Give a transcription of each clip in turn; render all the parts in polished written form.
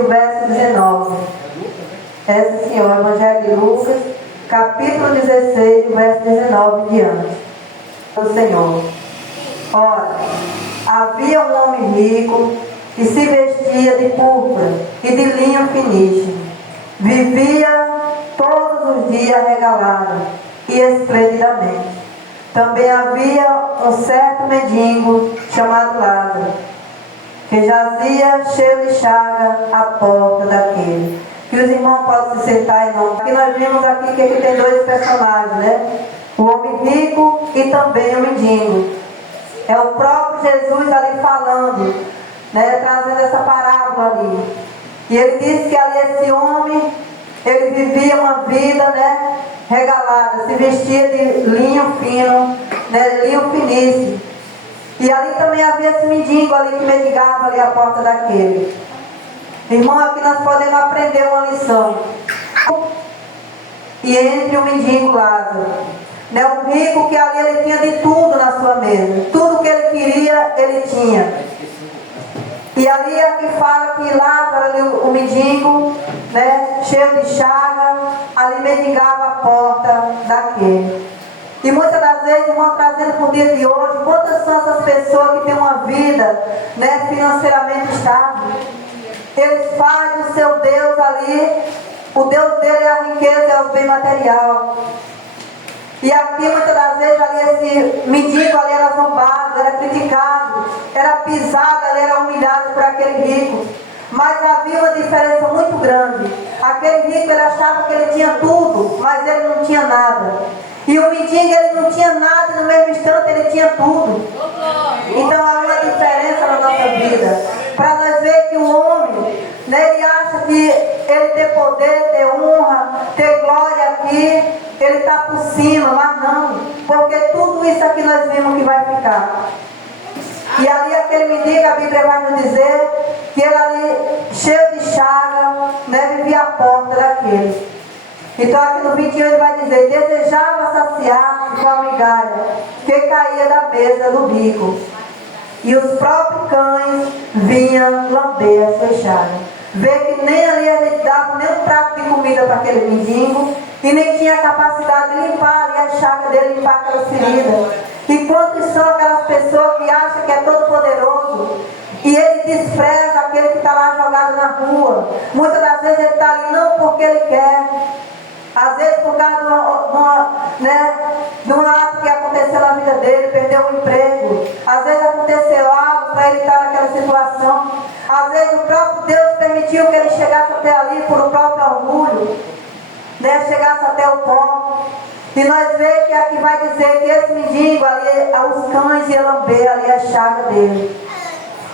o verso 19. Essa sim, é o Evangelho de Lucas, capítulo 16, o verso 19 em diante. Do Senhor. Ora, havia um homem rico que se vestia de púrpura e de linho finíssimo. Vivia todos os dias regalado e esplendidamente. Também havia um certo mendigo chamado Lázaro, que jazia cheio de chaga à porta daquele. Que os irmãos podem se sentar em nome. Aqui nós vimos aqui que aqui tem dois personagens, né? O homem rico e também o mendigo. É o próprio Jesus ali falando, né? Trazendo essa parábola ali. E ele disse que ali esse homem, ele vivia uma vida, né? Regalada, se vestia de linho fino, né? Linho finíssimo. E ali também havia esse mendigo ali que mendigava ali à porta daquele. Irmão, aqui nós podemos aprender uma lição. E entre o mendigo Lázaro, né? O rico que ali ele tinha de tudo na sua mesa. Tudo que ele queria, ele tinha. E ali aqui fala que Lázaro, ali, o mendigo, né? Cheio de chaga, ali mendigava a porta daquele. E muitas das vezes, irmão, trazendo para o dia de hoje, quantas são essas pessoas que têm uma vida, né, financeiramente estável? Eles fazem o seu Deus ali, o Deus dele é a riqueza, é o bem material. E aqui muitas das vezes ali esse mendigo ali era zombado, era criticado, era pisado, ali era humilhado por aquele rico. Mas havia uma diferença muito grande. Aquele rico ele achava que ele tinha tudo, mas ele não tinha nada. E o mendigo ele não tinha nada, no mesmo instante ele tinha tudo. Então há uma diferença na nossa vida. Para nós ver que o homem, né, ele acha que ele tem poder, ter honra, ter glória aqui, ele está por cima, mas não. Porque tudo isso aqui nós vimos que vai ficar. E ali aquele mendigo, a Bíblia vai nos dizer que ele ali, cheio de chaga, né, vivia à porta daquele. Então aqui no 21 ele vai dizer, desejava saciar-se com a migalha que caía da mesa do rico. E os próprios cães vinham lamber as suas chagas. Vê que nem ali ele dava nem um prato de comida para aquele mendigo e nem tinha a capacidade de limpar ali a chaga dele, limpar aquelas feridas. E quantos são aquelas pessoas que acham que é todo poderoso e ele despreza aquele que está lá jogado na rua. Muitas das vezes ele está ali não porque ele quer, às vezes por causa de um ato que aconteceu na vida dele, perdeu o emprego. Às vezes aconteceu algo para ele estar naquela situação. Às vezes o próprio Deus permitiu que ele chegasse até ali por o próprio orgulho, né? Chegasse até o pó. E nós vemos que aqui vai dizer que esse mendigo ali, os cães iam lamber ali a chaga dele.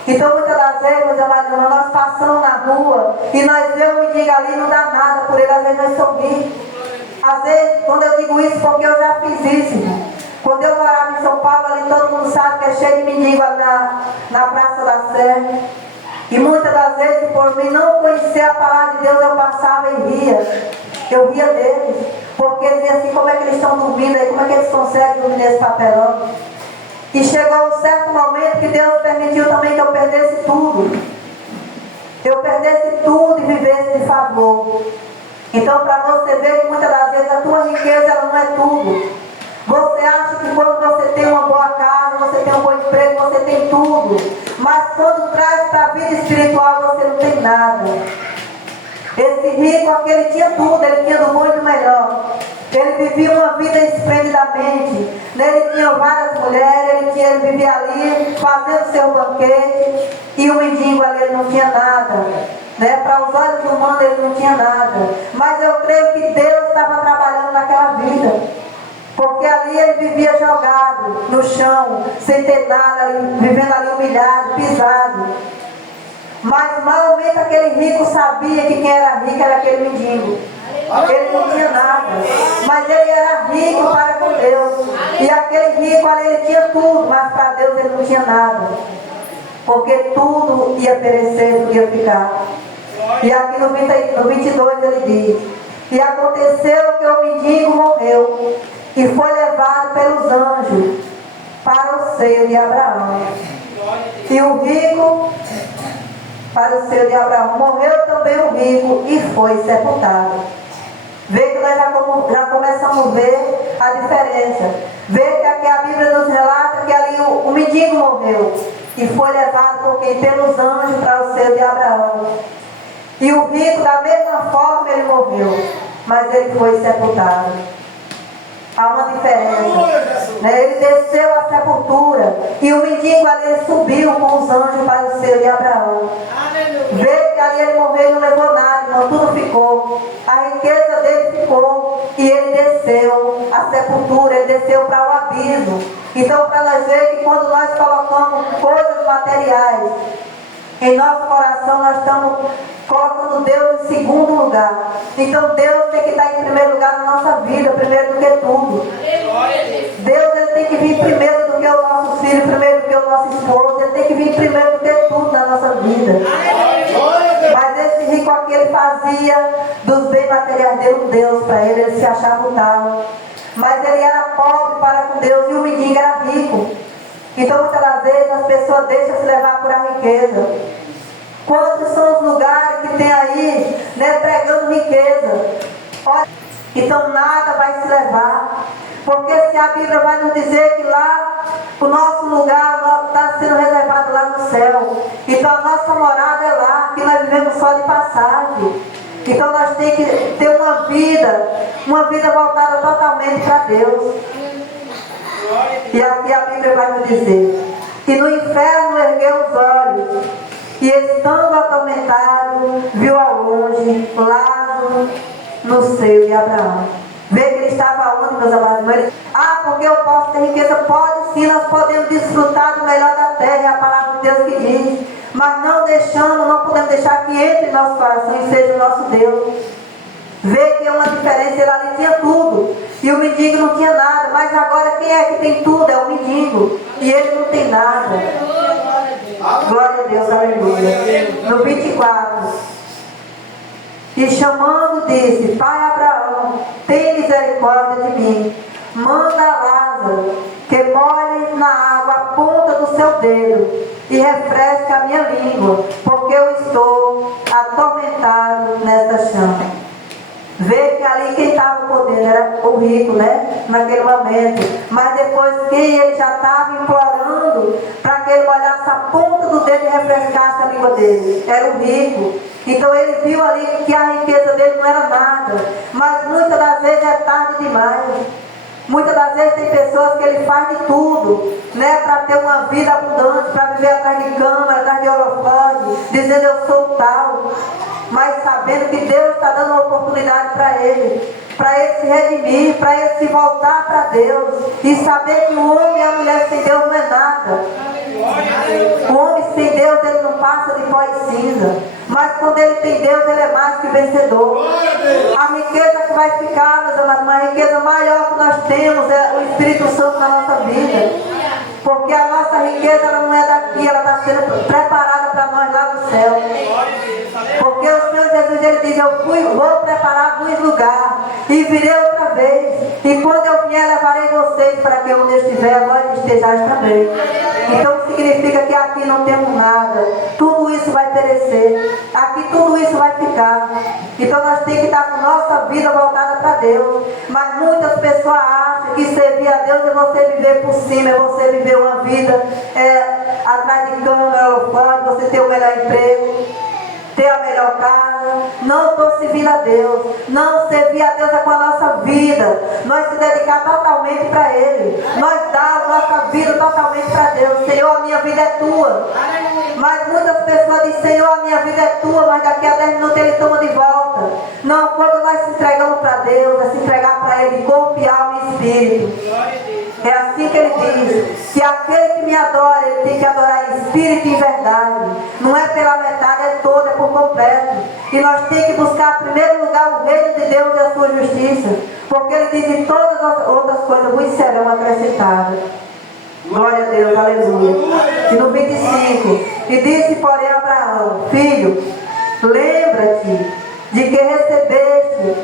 Então muitas das vezes, meus amados, nós passamos na rua e nós vemos o mendigo ali, não dá nada por ele, às vezes nós sorrimos. Às vezes, quando eu digo isso, porque eu já fiz isso. Quando eu morava em São Paulo, ali todo mundo sabe que é cheio de mendigo ali na Praça da Sé. E muitas das vezes, por mim não conhecer a palavra de Deus, eu passava e ria. Eu ria deles. Porque eles diziam assim, como é que eles estão dormindo aí, como é que eles conseguem dormir nesse papelão? E chegou um certo momento que Deus permitiu também que eu perdesse tudo. Eu perdesse tudo e vivesse de favor. Então, para você ver que muitas das vezes a tua riqueza ela não é tudo. Você acha que quando você tem uma boa casa, você tem um bom emprego, você tem tudo. Mas quando traz para a vida espiritual, você não tem nada. Esse rico, aquele tinha tudo, ele tinha do bom e do melhor. Ele vivia uma vida esplendidamente. Ele tinha várias mulheres, ele vivia ali fazendo seu banquete. E o mendigo ali ele não tinha nada. Para os olhos humanos ele não tinha nada. Mas eu creio que Deus estava trabalhando naquela vida. Porque ali ele vivia jogado no chão, sem ter nada, vivendo ali humilhado, pisado. Mas malmente aquele rico sabia que quem era rico era aquele mendigo. Ele não tinha nada, mas ele era rico para com Deus. E aquele rico ali ele tinha tudo, mas para Deus ele não tinha nada. Porque tudo ia perecer, tudo ia ficar. E aqui no 22 ele diz, e aconteceu que o mendigo morreu e foi levado pelos anjos para o seio de Abraão. E o rico para o seio de Abraão. Morreu também o rico e foi sepultado. Vê que nós já começamos a ver a diferença. Vê que aqui a Bíblia nos relata que ali o mendigo morreu e foi levado por quem? Pelos anjos para o seio de Abraão. E o rico, da mesma forma, ele morreu, mas ele foi sepultado. Há uma diferença, né? Ele desceu à sepultura e o mendigo ali ele subiu com os anjos para o seio de Abraão. Vê que ali ele morreu e não levou nada, não, tudo ficou. A riqueza dele ficou e ele desceu à sepultura, ele desceu para o abismo. Então, para nós ver que quando nós colocamos coisas materiais em nosso coração, nós estamos colocando Deus em segundo lugar. Então Deus tem que estar em primeiro lugar na nossa vida, primeiro do que tudo. Deus ele tem que vir primeiro do que o nosso filho, primeiro do que o nosso esposo. Ele tem que vir primeiro do que tudo na nossa vida. Mas esse rico aqui, ele fazia dos bens materiais dele um Deus para ele, ele se achava o tal. Mas ele era pobre para com Deus e o mendigo era rico. Então muitas das vezes as pessoas deixam se levar por a riqueza. Quantos são os lugares que tem aí, né, pregando riqueza? Olha, então nada vai se levar. Porque se a Bíblia vai nos dizer que lá o nosso lugar está sendo reservado lá no céu. Então a nossa morada é lá, que nós vivemos só de passagem. Então nós temos que ter uma vida voltada totalmente para Deus. E aqui a Bíblia vai nos dizer que no inferno ergueu os olhos e estando atormentado, viu ao longe Lázaro no seio de Abraão. Vê que ele estava onde, meus amados? Porque eu posso ter riqueza? Pode sim, nós podemos desfrutar do melhor da terra, é a palavra de Deus que diz. Mas não podemos deixar que entre em nosso coração e seja o nosso Deus. Vê que é uma diferença, ele ali tinha tudo e o mendigo não tinha nada. Mas agora quem é que tem tudo? É o mendigo e ele não tem nada. Glória a Deus, aleluia. No 24, e chamando disse: Pai Abraão, tem misericórdia de mim, manda Lázaro que molhe na água a ponta do seu dedo e refresque a minha língua, porque eu estou atormentado nesta chama. Vê que ali quem estava podendo era o rico, né? Naquele momento. Mas depois que ele já estava implorando para que ele molhasse a ponta do dedo e refrescasse a língua dele. Era o rico. Então ele viu ali que a riqueza dele não era nada. Mas muitas das vezes é tarde demais. Muitas das vezes tem pessoas que ele faz de tudo, né? Para ter uma vida abundante, para viver atrás de câmera, atrás de holofote, dizendo eu sou tal. Mas sabendo que Deus está dando uma oportunidade para ele se redimir, para ele se voltar para Deus e saber que o homem e a mulher sem Deus não é nada. O homem sem Deus, ele não passa de pó e cinza, mas quando ele tem Deus, ele é mais que vencedor. A riqueza que vai ficar, meus amados, uma riqueza maior que nós temos é o Espírito Santo na nossa vida, porque a nossa riqueza ela não é daqui, ela está sendo preparada para nós lá no céu. Porque o Senhor Jesus, ele diz: vou preparar-vos lugar e virei outra vez, e quando eu vier levarei vocês para que onde eu estiver vós estejais também. Então significa que aqui não temos nada, tudo isso vai perecer, aqui tudo isso vai ficar. Então nós temos que estar com nossa vida voltada para Deus. Mas muitas pessoas acham que servir a Deus é você viver por cima, é você viver uma vida atrás de câmera, você ter o melhor emprego, ter a melhor casa. Não estou servindo a Deus. Não servir a Deus é com a nossa vida. Nós se dedicar totalmente para Ele. Nós dar a nossa vida totalmente para Deus. Senhor, a minha vida é tua. Mas muitas pessoas dizem: Senhor, a minha vida é tua, mas daqui a 10 minutos Ele toma de volta. Não, quando nós se entregamos para Deus, é se entregar para Ele, corpo e alma e espírito. É assim que ele diz, que aquele que me adora, ele tem que adorar em espírito e em verdade. Não é pela metade, é toda, é por completo. E nós temos que buscar em primeiro lugar o reino de Deus e a sua justiça. Porque ele diz: e todas as outras coisas vos serão acrescentadas. Glória a Deus, aleluia. E no 25, e disse porém a Abraão: Filho, lembra-te de que recebeste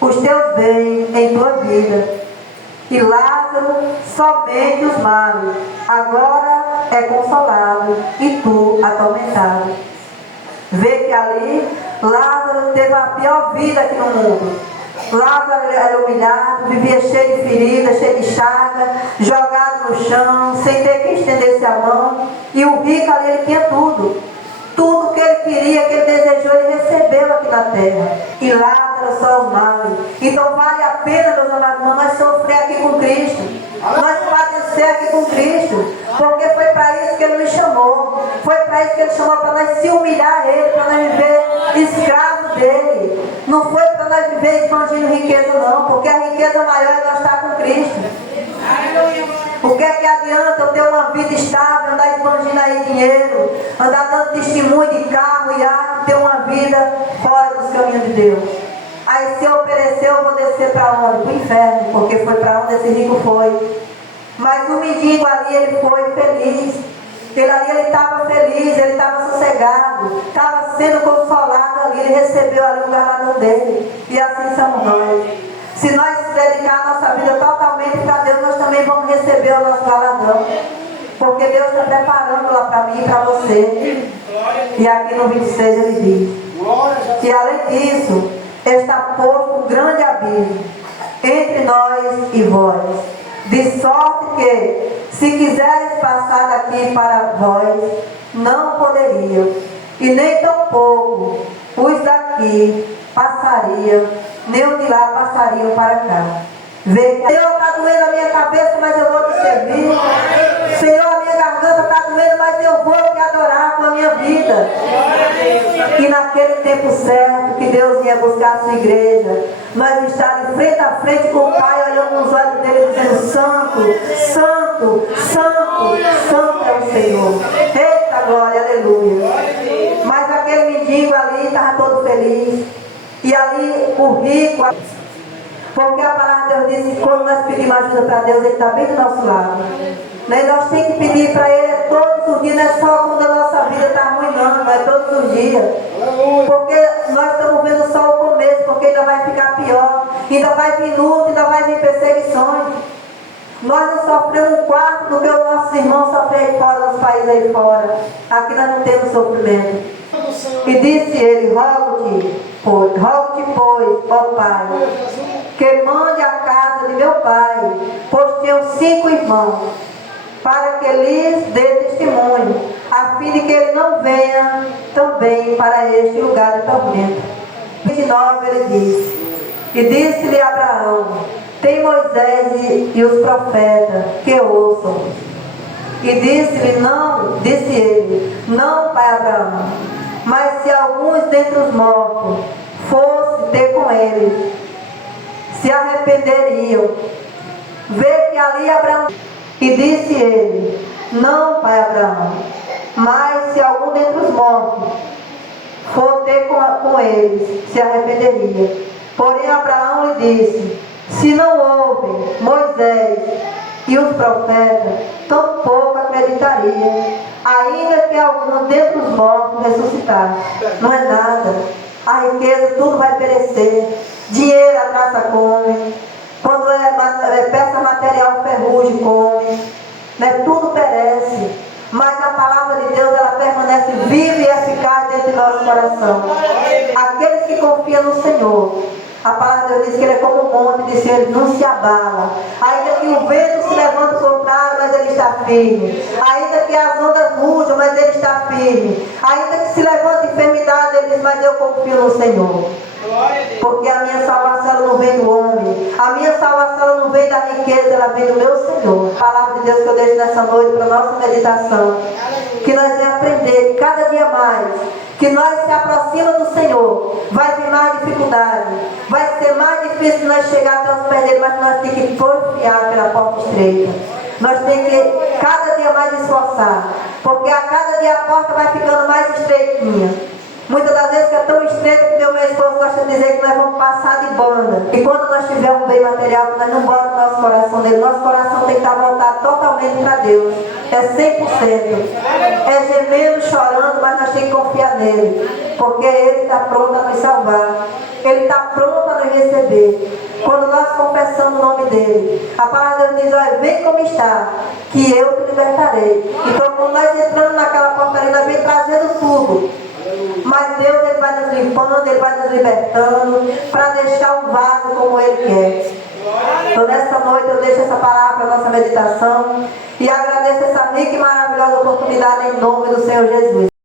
os teus bens em tua vida, e Lázaro somente os males, agora é consolado e tu atormentado. Vê que ali Lázaro teve a pior vida aqui no mundo. Lázaro era humilhado, vivia cheio de feridas, cheio de chaga, jogado no chão, sem ter quem estendesse a mão. E o rico ali, ele tinha tudo. Tudo que ele queria, que ele desejou, ele recebeu aqui na terra. E Lázaro só os males. Então vale a pena, meus amados irmãos, nós sofrer aqui com Cristo. Nós padecer aqui com Cristo. Porque foi para isso que ele nos chamou. Foi para isso que ele chamou, para nós se humilhar a ele, para nós viver escravo dele. Não foi para nós viver expandindo riqueza, não. Porque a riqueza maior é nós estar com Cristo. O que é que adianta eu ter uma vida estável, andar expandindo aí dinheiro, andar dando testemunho de carro e arte, ter uma vida fora dos caminhos de Deus? Aí se eu obedecer, eu vou descer para onde? Para o inferno, porque foi para onde esse rico foi. Mas o mendigo ali, ele foi feliz. Ele ali, ele estava feliz, ele estava sossegado, estava sendo consolado ali, ele recebeu ali o galardão dele. E assim somos nós. Se nós dedicar a nossa vida totalmente para Deus, nós também vamos receber o nosso galardão. Porque Deus está preparando lá para mim e para você. E aqui no 26 ele diz que além disso, está posto um grande abismo entre nós e vós. De sorte que, se quiseres passar daqui para vós, não poderiam. E nem tampouco os daqui passariam, nem os de lá passariam para cá. Vê que Senhor, está doendo a minha cabeça, mas eu vou te servir. Senhor, a minha garganta está doendo, mas eu vou te adorar com a minha vida. E naquele tempo certo que Deus ia buscar a sua igreja, nós estarmos frente a frente com o Pai, olhando nos olhos dele, dizendo: Santo, Santo, Santo, Santo é o Senhor. Eita glória, aleluia. Mas aquele mendigo ali estava todo feliz. E ali o rico, porque a palavra de Deus diz que quando nós pedimos ajuda para Deus, Ele está bem do nosso lado. Né? Nós temos que pedir para Ele todos os dias, não é só quando a nossa vida está ruim, não é todos os dias. Porque nós estamos vendo só o começo, porque ainda vai ficar pior, ainda vai vir luta, ainda vai vir perseguições. Nós não sofremos um quarto do que os nossos irmãos sofrem aí fora, nos países aí fora. Aqui nós não temos sofrimento. E disse ele: rogo-te, pois, ó Pai, que mande a casa de meu pai, pois tenho 5 irmãos, para que lhes dê testemunho, a fim de que ele não venha também para este lugar de tormento. 29 ele disse: e disse-lhe Abraão: tem Moisés e os profetas, que ouçam. E disse-lhe, não, disse ele: não, pai Abraão, mas se alguns dentre os mortos fosse ter com eles, se arrependeriam. Vê que ali Abraão. E disse ele: não, pai Abraão, mas se algum dentre os mortos for ter com eles, se arrependeria. Porém Abraão lhe disse: se não ouvem Moisés e os profetas, tampouco acreditaria, ainda que algum dentre os mortos ressuscitasse. Não é nada. A riqueza, tudo vai perecer. Dinheiro a traça come. Quando é peça material, ferrugem come. Né? Tudo perece. Mas a palavra de Deus, ela permanece viva e eficaz dentro do nosso coração. Aqueles que confiam no Senhor, a palavra de Deus diz que ele é como um monte, diz que ele não se abala. Ainda que o vento se levante contrário, mas ele está firme. Ainda que as ondas rujam, mas ele está firme. Ainda que se levante enfermidade, ele diz: mas eu confio no Senhor. Porque a minha salvação ela não vem do homem. A minha salvação ela não vem da riqueza, ela vem do meu Senhor. A palavra de Deus que eu deixo nessa noite para a nossa meditação. Que nós venhamos aprender cada dia mais. Que nós se aproximamos do Senhor. Vai vir mais dificuldade. Vai ser mais difícil nós chegar até os pés dele, mas nós temos que confiar pela porta estreita. Nós temos que cada dia mais esforçar. Porque a cada dia a porta vai ficando mais estreitinha. Muitas das vezes que é tão estreita que meu esposo gosta de dizer que nós vamos passar de banda. E quando nós tivermos um bem material, que nós não botamos no nosso coração dele, nosso coração tem que estar voltado totalmente para Deus. É 100%. É gemendo, chorando, mas nós temos que confiar nele. Porque ele está pronto a nos salvar. Ele está pronto a nos receber. Quando nós confessamos o nome dele, a palavra de Deus diz: olha, vem como está, que eu te libertarei. Então quando nós entramos naquela portaria, nós vem trazendo tudo. Mas Deus, Ele vai nos limpando, Ele vai nos libertando para deixar um vaso como Ele quer. Então nessa noite eu deixo essa palavra para a nossa meditação e agradeço essa rica e maravilhosa oportunidade em nome do Senhor Jesus.